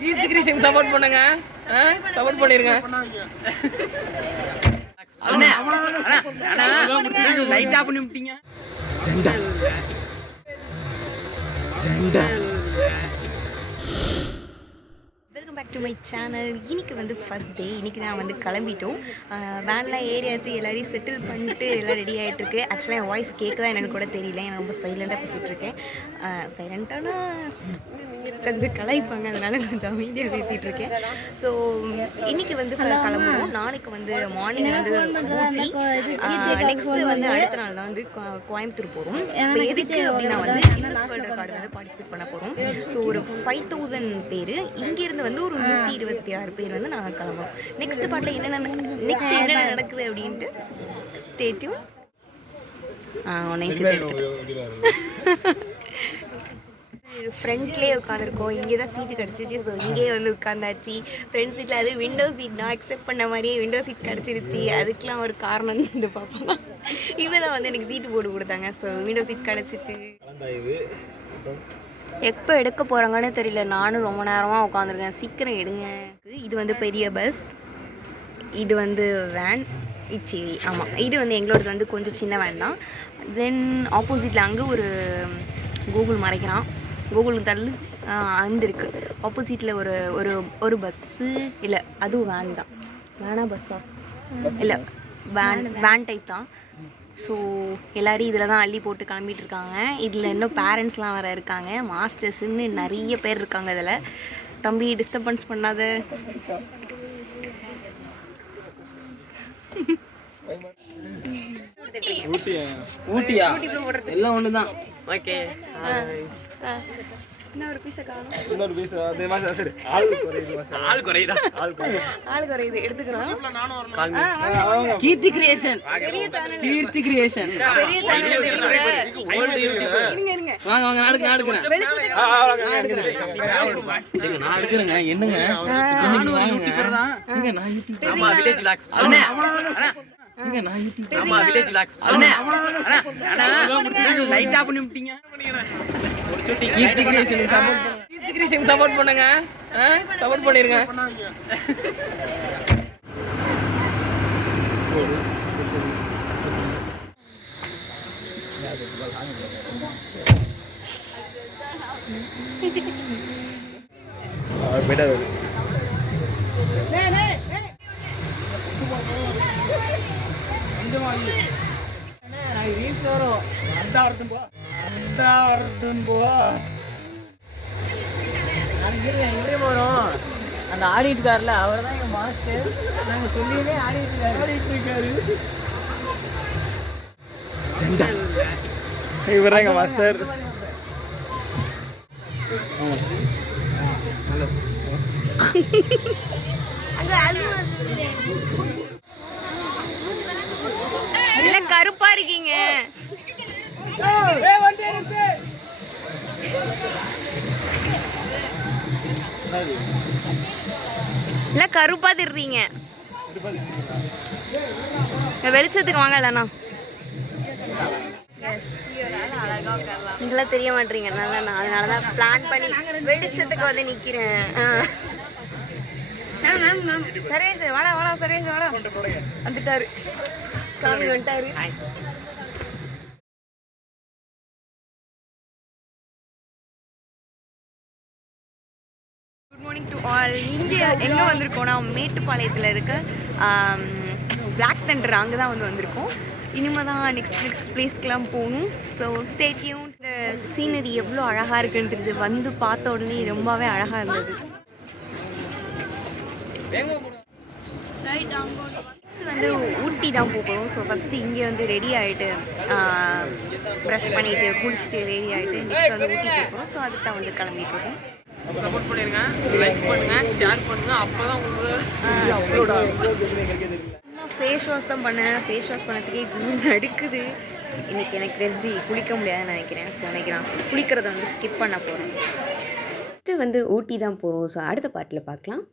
கீர்த்தி creation support பண்ணுங்க, support பண்ணிருங்க. அண்ணா லைட் ஆஃப் பண்ணி விட்டீங்க. ஜெண்டா ஜெண்டா. Welcome back to my channel. இன்றைக்கி வந்து ஃபஸ்ட் டே. இன்றைக்கி நான் வந்து கிளம்பிட்டோம். வேன்லாம் ஏறியாச்சு, எல்லாரையும் செட்டில் பண்ணிட்டு எல்லாம் ரெடி ஆகிட்டுருக்கு. ஆக்சுவலாக என் வாய்ஸ் கேட்குதா எனக்கு கூட தெரியல, நான் ரொம்ப சைலண்ட்டாக பேசிகிட்டு இருக்கேன். சைலண்ட்டானா கொஞ்சம் கலாய்ப்பாங்க, அதனால் கொஞ்சம் அமைதியாக பேசிகிட்டு இருக்கேன். ஸோ இன்றைக்கி வந்து கிளம்புறோம். நாளைக்கு வந்து மார்னிங் வந்து ஊட்டி, நெக்ஸ்ட்டு வந்து அடுத்த நாள் தான் வந்து கோயம்புத்தூர் போகிறோம். இப்போ எதுக்கு அப்படின்னா வந்து கின்னஸ் வேர்ல்ட் ரெக்கார்டு வந்து பார்ட்டிசிபேட் பண்ண போகிறோம். ஸோ ஒரு 5000 பேர், இங்கேருந்து வந்து ஒரு 126 பேர் வந்து நாங்கள் கிளம்புறோம். நெக்ஸ்ட் பார்ட்டில் என்ன நடக்குது அப்படின்ட்டு ஸ்டே டியூன். ஃப்ரண்ட்லேயே உட்காந்துருக்கோம். இங்கே தான் சீட்டு கிடச்சிச்சு. ஸோ இங்கேயே வந்து உட்காந்தாச்சு. ஃப்ரண்ட் சீட்டில் அது விண்டோ சீட் நான் அக்செப்ட் பண்ண மாதிரியே விண்டோ சீட் கிடச்சிருச்சு. அதுக்கெலாம் ஒரு காரணம் இந்த பாப்பா இவங்க தான் வந்து எனக்கு சீட்டு போட்டு கொடுத்தாங்க. ஸோ விண்டோ சீட் கிடச்சிட்டு எப்போ எடுக்க போகிறாங்கன்னு தெரியல. நானும் ரொம்ப நேரமாக உட்காந்துருக்கேன். சீக்கிரம் எடுங்க. இது வந்து பெரிய பஸ், இது வந்து வேன். ஆமாம், இது வந்து எங்களோடது வந்து கொஞ்சம் சின்ன வேன் தான். தென் ஆப்போசிட்டில் அங்கே ஒரு கூகுள் மறைக்கிறான், கூகுள் தள்ளு அந்த இருக்குது. ஆப்போசிட்டில் ஒரு ஒரு ஒரு பஸ்ஸு, இல்லை அதுவும் வேன் தான். வேனா பஸ்ஸா இல்லை, வேன் டைப் தான். ஸோ எல்லோரும் இதில் தான் அள்ளி போட்டு கிளம்பிட்டு இருக்காங்க. இதில் இன்னும் பேரண்ட்ஸ்லாம் வேறு இருக்காங்க, மாஸ்டர்ஸுன்னு நிறைய பேர் இருக்காங்க. இதில் தம்பி டிஸ்டர்பன்ஸ் பண்ணாத. ஊட்டியா எல்லாம் ஒன்று தான். ஓகே, இன்னொரு பீஸை காணும். இன்னொரு பீஸ் சரி. ஆள் குறையுது எடுத்துக்கிறோம். Keerthi creation, Keerthi creation. வாங்க வாங்க, நான் எடுக்கிறேன். நான் எடுக்கிறேங்க. என்னங்க நான் village vlogs. Village vlogs light off பண்ணி விட்டீங்க. கீர்த்தி கிரியேஷன் சப்போர்ட் பண்ணுங்க, சப்போர்ட் பண்ணிருங்க. அந்த ஆடிட்டு இருக்காருல, அவர் தான் எங்க மாஸ்டர். நாங்கள் சொல்லியுமே ஆடிட்டு இருக்காரு. இவர் தான் எங்க மாஸ்டர். இல்ல கருப்பா இருக்கீங்க, இல்ல கருப்பா திடுறீங்க. வெளிச்சத்துக்கு வாங்க. இல்லைண்ணா நீங்களாம் தெரிய மாட்டீங்க. நான் அதனால தான் பிளான் பண்ணி வெளிச்சத்துக்கு வந்து நிற்கிறேன். சர்வேஸ் வாடா வாடா, சர்வேஸ் வாடா. வந்துட்டாரு சாமி, வந்துட்டாரு. Good morning to all. இங்கே எங்கே வந்திருக்கோம்னா மேட்டுப்பாளையத்தில் இருக்க பிளாக் தண்டர், அங்கே தான் வந்திருக்கோம். இனிமேல் தான் நெக்ஸ்ட் பிளேஸ்க்கெலாம் போகணும். So stay tune. இந்த சீனரி எவ்வளோ அழகாக இருக்குன்றது வந்து பார்த்த உடனே ரொம்பவே அழகாக இருந்தது. நெக்ஸ்ட்டு வந்து ஊட்டி தான் போகிறோம். ஸோ ஃபஸ்ட்டு இங்கே வந்து ரெடி ஆகிட்டு ப்ரஷ் பண்ணிவிட்டு குளிச்சுட்டு ரெடி ஆகிட்டு நெக்ஸ்ட் வந்து ஊட்டி போகிறோம். ஸோ அதுக்கு தான் வந்து கிளம்பிட்டு இருக்கோம். சப்போர்ட் பண்ணிருங்க, லைக் பண்ணுங்க, ஷேர் பண்ணுங்க. அப்பதான் ஃபேஸ் வாஷ் தான் பண்ணேன். ஃபேஸ் வாஷ் பண்ணதுக்கே குளிர் அடுக்குது. இன்றைக்கி எனக்கு தெரிஞ்சு குளிக்க முடியாதுன்னு நினைக்கிறேன். ஸோ குளிக்கிறத வந்து ஸ்கிப் பண்ண போகிறேன். நெக்ஸ்ட்டு வந்து ஊட்டி தான் போகிறோம். ஸோ அடுத்த பார்ட்டில் பார்க்கலாம்.